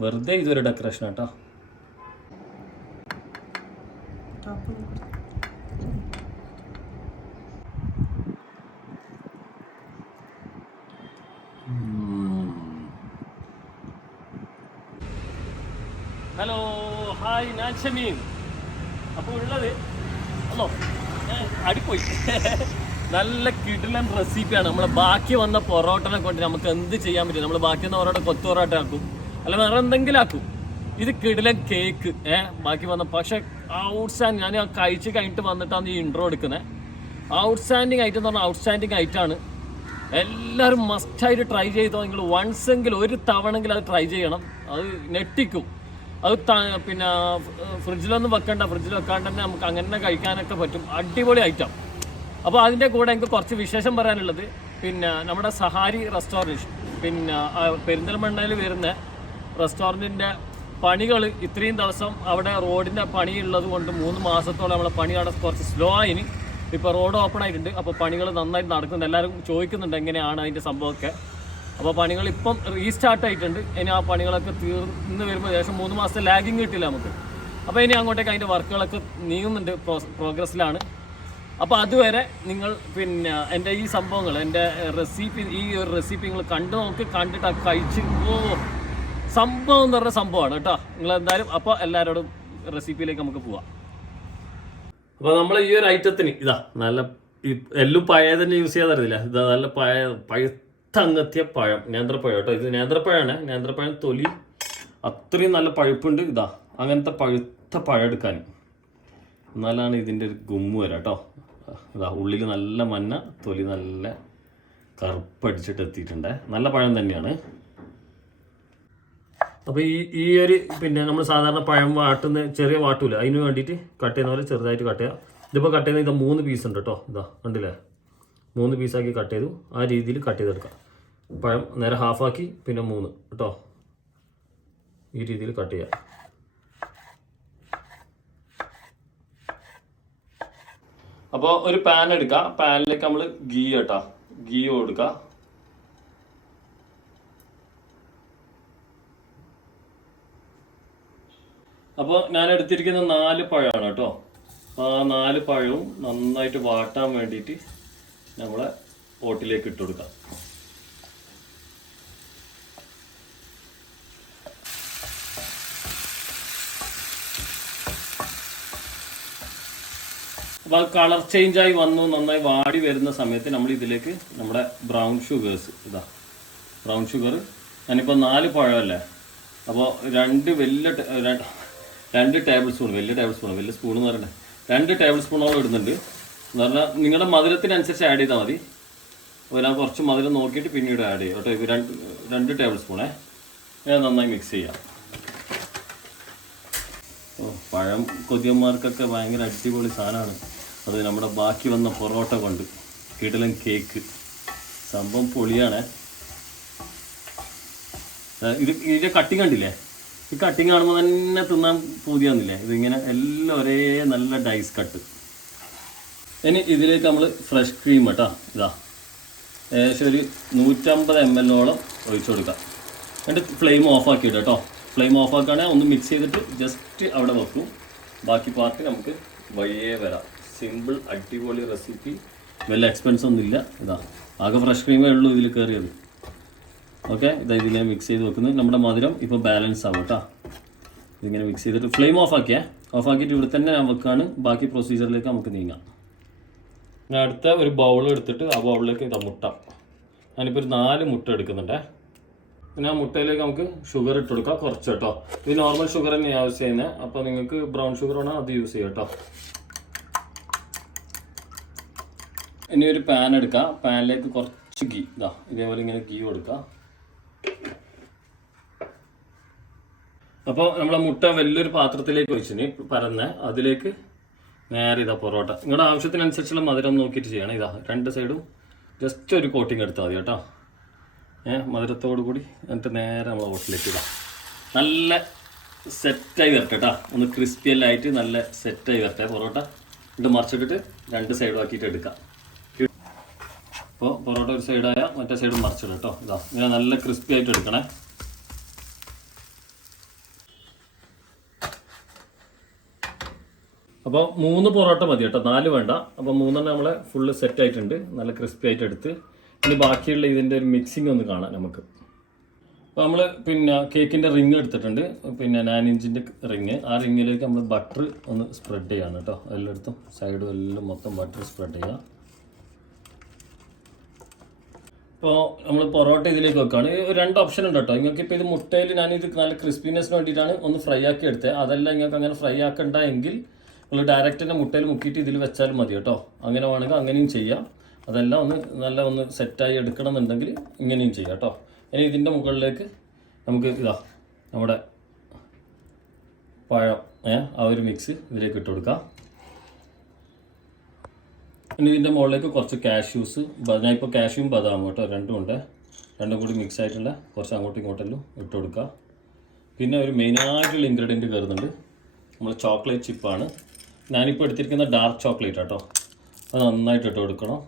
വെറുതെ ഇതൊരു ഡെക്കറേഷൻ കേട്ടോ. ഹലോ, ഹായ്, ഞാൻ ഷമീം. അപ്പോൾ ഉള്ളത് ഹലോ അടിപ്പോയി നല്ല കിടിലൻ റെസിപ്പിയാണ്. നമ്മളെ ബാക്കി വന്ന പൊറോട്ടനെ കൊണ്ട് നമുക്ക് എന്ത് ചെയ്യാൻ പറ്റും. നമ്മൾ ബാക്കി വന്ന പൊറോട്ട കൊത്തു പൊറോട്ട ആക്കും, അല്ല വേറെ എന്തെങ്കിലും ആക്കും. ഇത് കിടിലൻ കേക്ക് ബാക്കി വന്ന, പക്ഷെ ഔട്ട്സ്റ്റാൻഡിങ്. ഞാൻ കഴിച്ച് കഴിഞ്ഞിട്ട് വന്നിട്ടാണ് ഈ ഇൻട്രോ എടുക്കുന്നത്. ഔട്ട്സ്റ്റാൻഡിങ് ഐറ്റം എന്ന് പറഞ്ഞാൽ ഔട്ട്സ്റ്റാൻഡിങ് ഐറ്റമാണ്. എല്ലാവരും മസ്റ്റായിട്ട് ട്രൈ ചെയ്തോ. നിങ്ങൾ വൺസെങ്കിലും ഒരു തവണെങ്കിലും അത് ട്രൈ ചെയ്യണം. അത് ഞെട്ടിക്കും. അത് പിന്നെ ഫ്രിഡ്ജിലൊന്നും വെക്കണ്ട, ഫ്രിഡ്ജിൽ വെക്കാണ്ട് തന്നെ നമുക്ക് അങ്ങനെ കഴിക്കാനൊക്കെ പറ്റും. അടിപൊളി ഐറ്റം. അപ്പോൾ അതിൻ്റെ കൂടെ എനിക്ക് കുറച്ച് വിശേഷം പറയാനുള്ളത്, പിന്നെ നമ്മുടെ സഹാരി റെസ്റ്റോറൻറ്റ്, പിന്നെ പെരിന്തൽമണ്ണയിൽ വരുന്ന റെസ്റ്റോറൻറ്റിൻ്റെ പണികൾ ഇത്രയും ദിവസം അവിടെ റോഡിൻ്റെ പണിയുള്ളത് കൊണ്ട് 3 മാസത്തോളം നമ്മളെ പണി അവിടെ കുറച്ച് സ്ലോ ആയിന്. ഇപ്പോൾ റോഡ് ഓപ്പൺ ആയിട്ടുണ്ട്. അപ്പോൾ പണികൾ നന്നായിട്ട് നടക്കുന്നുണ്ട്. എല്ലാവരും ചോദിക്കുന്നുണ്ട് എങ്ങനെയാണ് അതിൻ്റെ സംഭവമൊക്കെ. അപ്പോൾ പണികൾ ഇപ്പം റീസ്റ്റാർട്ട് ആയിട്ടുണ്ട്. ഇനി ആ പണികളൊക്കെ തീർന്ന് വരുമ്പോൾ ഏകദേശം 3 മാസത്തെ ലാഗിങ് കിട്ടില്ല നമുക്ക്. അപ്പോൾ ഇനി അങ്ങോട്ടേക്ക് അതിൻ്റെ വർക്കുകളൊക്കെ നീങ്ങുന്നുണ്ട്, പ്രോഗ്രസ്സിലാണ്. അപ്പോൾ അതുവരെ നിങ്ങൾ പിന്നെ എൻ്റെ ഈ സംഭവങ്ങൾ, എൻ്റെ റെസിപ്പി, ഈ ഒരു റെസിപ്പി നിങ്ങൾ കണ്ടു നോക്ക്. കണ്ടിട്ട് കഴിച്ച് സംഭവം എന്ന് പറഞ്ഞ സംഭവമാണ് കേട്ടോ. നിങ്ങളെന്തായാലും അപ്പോൾ എല്ലാവരോടും റെസിപ്പിയിലേക്ക് നമുക്ക് പോവാം. അപ്പോൾ നമ്മൾ ഈ ഒരു ഐറ്റത്തിന് ഇതാ നല്ല എല്ലാം പഴയ തന്നെ യൂസ് ചെയ്യാൻ തരുന്നില്ല. ഇതാ നല്ല പഴുത്തങ്ങത്തിയ പഴം, നേന്ത്രപ്പഴം കേട്ടോ. ഇത് നേന്ത്രപ്പഴമാണ്. നേന്ത്രപ്പഴം തൊലി അത്രയും നല്ല പഴുപ്പുണ്ട്. ഇതാ അങ്ങനത്തെ പഴുത്ത പഴം എടുക്കാൻ, എന്നാലാണ് ഇതിൻ്റെ ഒരു ഗുമ്മ് വരാം കേട്ടോ. ഇതാ ഉള്ളിൽ നല്ല മഞ്ഞ, തൊലി നല്ല കറുപ്പടിച്ചിട്ട് എത്തിയിട്ടുണ്ട്. നല്ല പഴം തന്നെയാണ്. അപ്പോൾ ഈ ഒരു പിന്നെ നമ്മൾ സാധാരണ പഴം വാട്ടുന്ന ചെറിയ വാട്ടൂല, അതിന് വേണ്ടിയിട്ട് കട്ട് ചെയ്യുന്ന പോലെ ചെറുതായിട്ട് കട്ട് ചെയ്യുക. ഇതിപ്പോൾ കട്ട് ചെയ്യുന്ന ഇത് 3 പീസ് ഉണ്ട് കേട്ടോ. ഇതാ കണ്ടില്ലേ, 3 പീസാക്കി കട്ട് ചെയ്തു. ആ രീതിയിൽ കട്ട് ചെയ്തെടുക്കാം. പഴം നേരെ ഹാഫാക്കി പിന്നെ 3 കേട്ടോ, ഈ രീതിയിൽ കട്ട് ചെയ്യാം. അപ്പോൾ ഒരു പാൻ എടുക്കുക. പാനിലേക്ക് നമ്മൾ ഗീ കേട്ടോ, ഗീ കൊടുക്കുക. അപ്പോൾ ഞാൻ എടുത്തിരിക്കുന്ന 4 പഴമാണ് കേട്ടോ. ആ 4 പഴവും നന്നായിട്ട് വാട്ടാൻ വേണ്ടിയിട്ട് നമ്മളെ പോട്ടിലേക്ക് ഇട്ട് കൊടുക്കാം. അപ്പോൾ അത് കളർ ചേഞ്ചായി വന്നു, നന്നായി വാടി വരുന്ന സമയത്ത് നമ്മൾ ഇതിലേക്ക് നമ്മുടെ ബ്രൗൺ ഷുഗേഴ്സ്, ഇതാ ബ്രൗൺ ഷുഗർ. ഞാനിപ്പോൾ 4 പഴമല്ലേ, അപ്പോൾ 2 ടേബിൾ സ്പൂൺ, വലിയ ടേബിൾ സ്പൂൺ, വലിയ സ്പൂൺ എന്ന് പറയണ്ടേ, 2 ടേബിൾ സ്പൂണോളം ഇടുന്നുണ്ട്. എന്ന് പറഞ്ഞാൽ നിങ്ങളുടെ മധുരത്തിനനുസരിച്ച് ആഡ് ചെയ്താൽ മതി. അപ്പോൾ ഞാൻ കുറച്ച് മധുരം നോക്കിയിട്ട് പിന്നീട് ആഡ് ചെയ്യും കേട്ടോ. ഇത് 2 ടേബിൾ സ്പൂണേ. ഞാൻ നന്നായി മിക്സ് ചെയ്യാം. പഴം കൊതിയന്മാർക്കൊക്കെ ഭയങ്കര അടിപൊളി സാധനമാണ്. അത് നമ്മുടെ ബാക്കി വന്ന പൊറോട്ട കൊണ്ട് കിടിലൻ കേക്ക് സംഭവം പൊളിയാണ്. ഇതിൻ്റെ കട്ടിങ് കണ്ടില്ലേ? ഈ കട്ടിങ് കാണുമ്പോൾ തന്നെ തിന്നാൻ പൂതിയാന്നില്ലേ? ഇതിങ്ങനെ എല്ലാം ഒരേ നല്ല ഡൈസ് കട്ട്. ഇനി ഇതിലേക്ക് നമ്മൾ ഫ്രഷ് ക്രീം കേട്ടോ, ഇതാ ഏകദേശം ഒരു 150 ml ഒഴിച്ചു കൊടുക്കാം. എന്നിട്ട് ഫ്ലെയിം ഓഫാക്കിയിട്ട് കേട്ടോ. ഫ്ലെയിം ഓഫാക്കുകയാണെങ്കിൽ ഒന്ന് മിക്സ് ചെയ്തിട്ട് ജസ്റ്റ് അവിടെ വെക്കും. ബാക്കി പാർട്ട് നമുക്ക് വഴിയേ വരാം. സിമ്പിൾ അടിപൊളി റെസിപ്പി, വലിയ എക്സ്പെൻസ് ഒന്നുമില്ല. ഇതാ ആകെ ഫ്രഷ് ക്രീമേ ഉള്ളൂ ഇതിൽ കയറിയത്. ഓക്കെ, ഇതാ ഇതിനെ മിക്സ് ചെയ്ത് വെക്കുന്നത്. നമ്മുടെ മധുരം ഇപ്പോൾ ബാലൻസ് ആവും കേട്ടോ. ഇതിങ്ങനെ മിക്സ് ചെയ്തിട്ട് ഫ്ലെയിം ഓഫാക്കിയിട്ട് ഇവിടെ തന്നെ ഞാൻ വെക്കാണ്. ബാക്കി പ്രൊസീജിയറിലേക്ക് നമുക്ക് നീങ്ങാം. ഞാൻ അടുത്ത ഒരു ബൗൾ എടുത്തിട്ട് ആ ബൗളിലേക്ക് ഇതാ മുട്ട. ഞാനിപ്പോൾ ഒരു 4 മുട്ട എടുക്കുന്നുണ്ടേ. പിന്നെ ആ മുട്ടയിലേക്ക് നമുക്ക് ഷുഗർ ഇട്ട് കൊടുക്കാം കുറച്ച് കേട്ടോ. ഇത് നോർമൽ ഷുഗർ തന്നെയാണ് യൂസ് ചെയ്യുന്നത്. അപ്പോൾ നിങ്ങൾക്ക് ബ്രൗൺ ഷുഗർ വേണം അത് യൂസ് ചെയ്യാം കേട്ടോ. ഇനി ഒരു പാൻ എടുക്കുക. പാനിലേക്ക് കുറച്ച് ഗീ, ഇതാ ഇതേപോലെ ഇങ്ങനെ ഗീ കൊടുക്കുക. അപ്പോൾ നമ്മളെ മുട്ട വലിയൊരു പാത്രത്തിലേക്ക് ഒഴിച്ചിന് പരന്ന് അതിലേക്ക് നേരെ ഇതാ പൊറോട്ട. നിങ്ങളുടെ ആവശ്യത്തിനനുസരിച്ചുള്ള മധുരം നോക്കിയിട്ട് ചെയ്യണം. ഇതാ 2 സൈഡും ജസ്റ്റ് ഒരു കോട്ടിങ് എടുത്താൽ മതി കേട്ടോ. മധുരത്തോടു കൂടി. എന്നിട്ട് നേരെ നമ്മളെ ഹോട്ടലിലേക്ക് ഇടാം. നല്ല സെറ്റായി വരട്ടെ കേട്ടോ. ഒന്ന് ക്രിസ്പി എല്ലാം ആയിട്ട് നല്ല സെറ്റായി വരട്ടെ പൊറോട്ട. ഇത് മറിച്ചിട്ടിട്ട് 2 സൈഡും ആക്കിയിട്ട് എടുക്കാം. അപ്പോൾ പൊറോട്ട ഒരു സൈഡായ മറ്റേ സൈഡ് മറിച്ചിടും കേട്ടോ. ഇതാ ഇങ്ങനെ നല്ല ക്രിസ്പി ആയിട്ട് എടുക്കണേ. അപ്പോൾ 3 പൊറോട്ട മതി കേട്ടോ, 4 വേണ്ട. അപ്പോൾ 3 നമ്മളെ ഫുള്ള് സെറ്റ് ആയിട്ടുണ്ട്, നല്ല ക്രിസ്പി ആയിട്ട് എടുത്ത്. ഇനി ബാക്കിയുള്ള ഇതിൻ്റെ ഒരു മിക്സിംഗ് ഒന്ന് കാണാം നമുക്ക്. അപ്പോൾ നമ്മൾ പിന്നെ കേക്കിൻ്റെ റിങ് എടുത്തിട്ടുണ്ട്, പിന്നെ 9 ഇഞ്ചിൻ്റെ റിങ്. ആ റിങ്ങിലേക്ക് നമ്മൾ ബട്ടർ ഒന്ന് സ്പ്രെഡ് ചെയ്യാണ് കേട്ടോ, എല്ലായിടത്തും സൈഡും എല്ലാം മൊത്തം ബട്ടർ സ്പ്രെഡ് ചെയ്യുക. ഇപ്പോൾ നമ്മൾ പൊറോട്ട ഇതിലേക്ക് വെക്കുകയാണ്. 2 ഓപ്ഷൻ ഉണ്ട് കേട്ടോ. നിങ്ങൾക്ക് ഇപ്പോൾ ഇത് മുട്ടയിൽ ഞാനിത് നല്ല ക്രിസ്പിനെസ്സിന് വേണ്ടിയിട്ടാണ് ഒന്ന് ഫ്രൈ ആക്കി എടുത്തത്. അതല്ല നിങ്ങൾക്ക് അങ്ങനെ ഫ്രൈ ആക്കണ്ട എങ്കിൽ നിങ്ങൾ ഡയറക്റ്റ് തന്നെ മുട്ടയിൽ മുക്കിയിട്ട് ഇതിൽ വെച്ചാലും മതി കേട്ടോ. അങ്ങനെ വേണമെങ്കിൽ അങ്ങനെയും ചെയ്യാം. അതെല്ലാം ഒന്ന് സെറ്റായി എടുക്കണമെന്നുണ്ടെങ്കിൽ ഇങ്ങനെയും ചെയ്യാം കേട്ടോ. ഇനി ഇതിൻ്റെ മുകളിലേക്ക് നമുക്ക് നമ്മുടെ പഴം ആ ഒരു മിക്സ് ഇതിലേക്ക് ഇട്ട് കൊടുക്കാം. ഇനി ഇതിൻ്റെ മുകളിലേക്ക് കുറച്ച് കാഷ്യൂസ്, ഞാൻ ഇപ്പോൾ കാഷ്യൂം ബദാമും കേട്ടോ, രണ്ടും കൂടി മിക്സ് ആയിട്ടുള്ള കുറച്ച് അങ്ങോട്ടും ഇങ്ങോട്ടെല്ലാം ഇട്ട് കൊടുക്കുക. പിന്നെ ഒരു മെയിനായിട്ടുള്ള ഇൻഗ്രീഡിയൻറ്റ് കയറുന്നുണ്ട്, നമ്മൾ ചോക്ലേറ്റ് ചിപ്പാണ്. ഞാനിപ്പോൾ എടുത്തിരിക്കുന്ന ഡാർക്ക് ചോക്ലേറ്റ് കേട്ടോ, അത് നന്നായിട്ട് ഇട്ട് കൊടുക്കണം.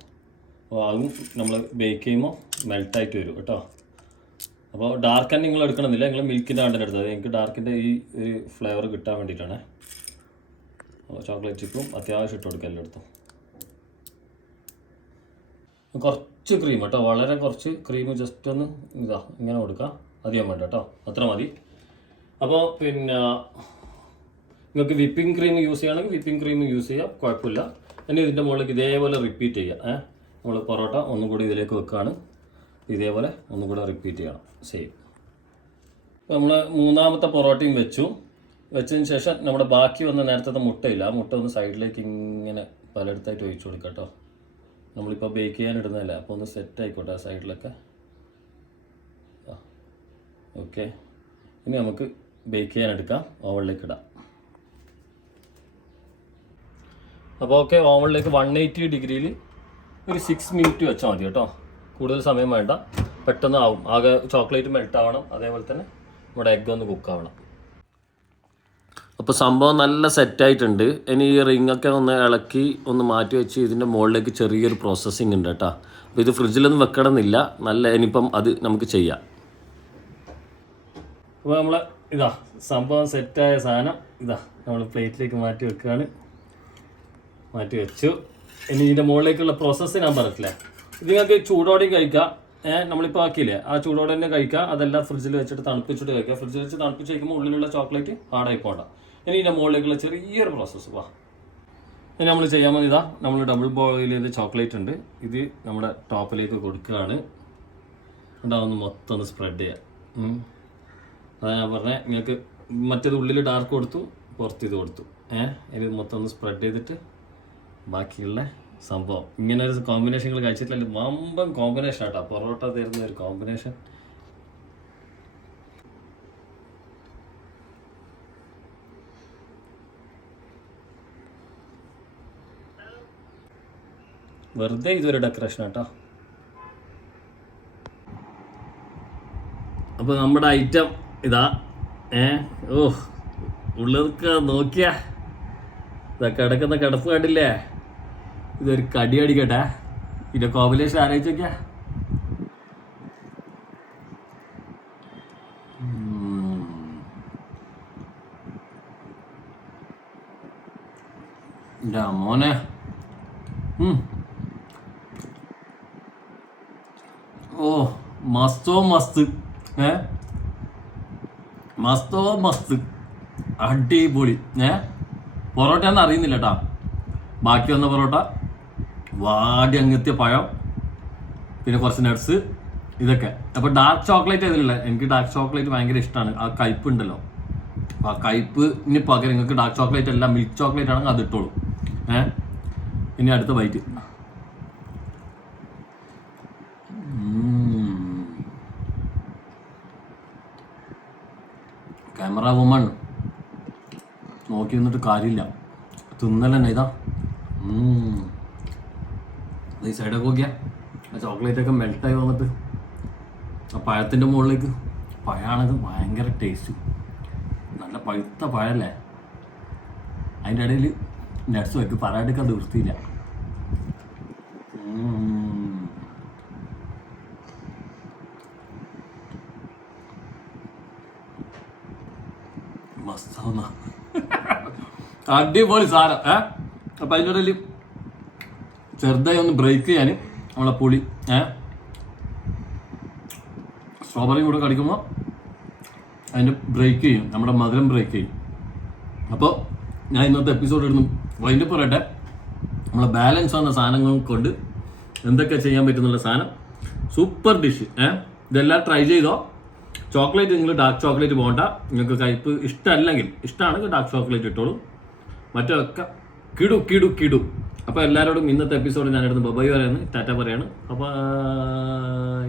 അപ്പോൾ അതും നമ്മൾ ബേക്ക് ചെയ്യുമ്പോൾ മെൽട്ടായിട്ട് വരും കേട്ടോ. അപ്പോൾ ഡാർക്ക് തന്നെ നിങ്ങൾ എടുക്കണമെന്നില്ല, നിങ്ങൾ മിൽക്കിൻ്റെ കണ്ടന്റ് എടുത്തത്. എനിക്ക് ഡാർക്കിൻ്റെ ഈ ഒരു ഫ്ലേവർ കിട്ടാൻ വേണ്ടിയിട്ടാണ്. അപ്പോൾ ചോക്ലേറ്റ് ചിപ്പും അത്യാവശ്യം ഇട്ട് കൊടുക്കുക എല്ലായിടത്തും. കുറച്ച് ക്രീം കേട്ടോ, വളരെ കുറച്ച് ക്രീം, ജസ്റ്റ് ഒന്ന് ഇങ്ങനെ കൊടുക്കുക, അധികം വേണ്ട കേട്ടോ, അത്ര മതി. അപ്പോൾ പിന്നെ നിങ്ങൾക്ക് വിപ്പിംഗ് ക്രീം യൂസ് ചെയ്യുകയാണെങ്കിൽ വിപ്പിംഗ് ക്രീം യൂസ് ചെയ്യാം, കുഴപ്പമില്ല. ഇനി ഇതിൻ്റെ മുകളിലേക്ക് ഇതേപോലെ റിപ്പീറ്റ് ചെയ്യുക. നമ്മൾ പൊറോട്ട ഒന്നും കൂടി ഇതിലേക്ക് വെക്കുകയാണ്, ഇതേപോലെ ഒന്നും കൂടെ റിപ്പീറ്റ് ചെയ്യണം സെയിം. നമ്മൾ 3ാമത്തെ പൊറോട്ടയും വെച്ചതിന് ശേഷം നമ്മുടെ ബാക്കി വന്ന നേരത്തെ മുട്ടയില്ല, ആ മുട്ട ഒന്ന് സൈഡിലേക്ക് ഇങ്ങനെ പലയിടത്തായിട്ട് ഒഴിച്ചു കൊടുക്കാം കേട്ടോ. നമ്മളിപ്പോൾ ബേക്ക് ചെയ്യാൻ ഇടുന്നതല്ല, അപ്പോൾ ഒന്ന് സെറ്റ് ആയിക്കോട്ടെ ആ സൈഡിലൊക്കെ. ഓക്കെ, ഇനി നമുക്ക് ബേക്ക് ചെയ്യാൻ എടുക്കാം, ഓവനിലേക്ക് ഇടാം. അപ്പോൾ ഓക്കെ, ഓവനിലേക്ക് 180 ഡിഗ്രിയിൽ ഒരു 6 മിനിറ്റ് വെച്ചാൽ മതി കേട്ടോ, കൂടുതൽ സമയം വേണ്ട, പെട്ടെന്ന് ആവും. ആകെ ചോക്ലേറ്റ് മെൽറ്റ് ആവണം, അതേപോലെ തന്നെ നമ്മുടെ എഗ്ഗ് ഒന്ന് കുക്കാവണം. അപ്പോൾ സംഭവം നല്ല സെറ്റായിട്ടുണ്ട്. ഇനി ഈ റിങ്ങൊക്കെ ഒന്ന് ഇളക്കി ഒന്ന് മാറ്റി വെച്ച് ഇതിൻ്റെ മുകളിലേക്ക് ചെറിയൊരു പ്രോസസ്സിങ് ഉണ്ട് കേട്ടോ. അപ്പോൾ ഇത് ഫ്രിഡ്ജിലൊന്നും വെക്കണമെന്നില്ല, ഇനിയിപ്പം അത് നമുക്ക് ചെയ്യാം. അപ്പോൾ നമ്മൾ സംഭവം സെറ്റായ സാധനം നമ്മൾ പ്ലേറ്റിലേക്ക് മാറ്റി വെക്കുകയാണ്. മാറ്റി വെച്ചു. ഇനി ഇതിൻ്റെ മുകളിലേക്കുള്ള പ്രോസസ്സ് ഞാൻ പറഞ്ഞിട്ടില്ല, ഇത് നിങ്ങൾക്ക് ചൂടോടെയും കഴിക്കാം. നമ്മളിപ്പോൾ ആക്കിയില്ലേ, ആ ചൂടോടെ തന്നെ കഴിക്കാം. അതെല്ലാം ഫ്രിഡ്ജിൽ വെച്ചിട്ട് തണുപ്പിച്ചിട്ട് കഴിക്കാം. ഫ്രിഡ്ജിൽ വെച്ച് തണുപ്പിച്ച് കഴിക്കുമ്പോൾ ഉള്ളിലുള്ള ചോക്ലേറ്റ് ഹാർഡായി പോകണ്ട. ഇനി ഇതിൻ്റെ മുകളിലേക്കുള്ള ചെറിയൊരു പ്രോസസ്സ് ഇനി നമ്മൾ ചെയ്യാൻ മതി. നമ്മൾ ഡബിൾ ബോയിൽ ചെയ്ത ചോക്ലേറ്റ് ഉണ്ട്, ഇത് നമ്മുടെ ടോപ്പിലേക്ക് കൊടുക്കുകയാണ്. ഉണ്ടാവുന്ന മൊത്തം ഒന്ന് സ്പ്രെഡ് ചെയ്യാം. അതാണ് ഞാൻ പറഞ്ഞത്, നിങ്ങൾക്ക് മറ്റേത് ഉള്ളിൽ ഡാർക്ക് കൊടുത്തു, പുറത്ത് ഇത് കൊടുത്തു. ഇത് മൊത്തം ഒന്ന് സ്പ്രെഡ് ചെയ്തിട്ട് ബാക്കിയുള്ള സംഭവം ഇങ്ങനെ ഒരു കോമ്പിനേഷനുകൾ കഴിച്ചിട്ടില്ല, വമ്പൻ കോമ്പിനേഷൻ ആട്ടോ പൊറോട്ട തരുന്ന ഒരു കോമ്പിനേഷൻ. വെറുതെ ഇതൊരു ഡെക്കറേഷൻ ആട്ടോ. അപ്പോൾ നമ്മുടെ ഐറ്റം ഉള്ളതൊക്കെ നോക്കിയാ കിടക്കുന്ന കിടപ്പ് കണ്ടില്ലേ. ഇതൊരു കടി അടിക്കട്ടെ, ഇതിൻ്റെ കോമ്പിനേഷൻ ആലോചിച്ച് നോക്കിയാ. എൻ്റെ മോനെ, മസ്തോ മസ്ത്, മസ്തോ മസ്ത്, അടിപൊളി. പൊറോട്ടയാണെന്ന് അറിയുന്നില്ല കേട്ടോ. ബാക്കി വന്ന പൊറോട്ട, വാടി അങ്ങെത്തിയ പഴം, പിന്നെ കുറച്ച് നട്ട്സ്, ഇതൊക്കെ. അപ്പോൾ ഡാർക്ക് ചോക്ലേറ്റ് ഏതിലുള്ള, എനിക്ക് ഡാർക്ക് ചോക്ലേറ്റ് ഭയങ്കര ഇഷ്ടമാണ്. ആ കയ്പ്പ് ഉണ്ടല്ലോ, അപ്പോൾ ആ കയ്പ്പിന് പകരം നിങ്ങൾക്ക് ഡാർക്ക് ചോക്ലേറ്റ് അല്ല മിൽക്ക് ചോക്ലേറ്റ് ആണെങ്കിൽ അത് ഇട്ടോളൂ. ഇനി അടുത്ത ബൈറ്റ്. ക്യാമറ വുമൺ നോക്കി നിന്നിട്ട് കാര്യമില്ല, തിന്നലെന്നെ. ഈ സൈഡൊക്കെ നോക്കിയാൽ ആ ചോക്ലേറ്റൊക്കെ മെൽട്ടായി വന്നിട്ട് ആ പഴത്തിൻ്റെ മുകളിലേക്ക്, പഴമാണെങ്കിൽ ഭയങ്കര ടേസ്റ്റ്, നല്ല പഴുത്ത പഴമല്ലേ. അതിൻ്റെ ഇടയിൽ നട്ട്സ് വെക്കും, പറയാണ്ടിരിക്കാൻ വൃത്തിയില്ല. മസ്താവുന്ന അടിപൊളി സാധനം അപ്പം അതിൻ്റെ ഇടയിൽ ചെറുതായി ഒന്ന് ബ്രേക്ക് ചെയ്യാൻ നമ്മളെ പുളി സ്ട്രോബെറി കൂടെ കടിക്കുമ്പോൾ അതിൻ്റെ ബ്രേക്ക് ചെയ്യും, നമ്മുടെ മധുരം ബ്രേക്ക് ചെയ്യും. അപ്പോൾ ഞാൻ ഇന്നത്തെ എപ്പിസോഡ് ഇടുന്നു വൈൻഡപ്പ് പറയട്ടെ. നമ്മളെ ബാലൻസ് വന്ന സാധനങ്ങൾ കൊണ്ട് എന്തൊക്കെ ചെയ്യാൻ പറ്റുന്നുള്ള സാധനം സൂപ്പർ ഡിഷ്. ഇതെല്ലാം ട്രൈ ചെയ്തോ. ചോക്ലേറ്റ് നിങ്ങൾ ഡാർക്ക് ചോക്ലേറ്റ് പോകണ്ട, നിങ്ങൾക്ക് കയ്പ്പ് ഇഷ്ടമല്ലെങ്കിൽ, ഇഷ്ടമാണെങ്കിൽ ഡാർക്ക് ചോക്ലേറ്റ് ഇട്ടോളൂ, മറ്റൊക്കെ കിടു കിടു കിടു. അപ്പോൾ എല്ലാവരോടും ഇന്നത്തെ എപ്പിസോഡ് ഞാനിടുന്നു ബൈ പറയുന്നു, ടാറ്റ പറയാണ്. ബൈ.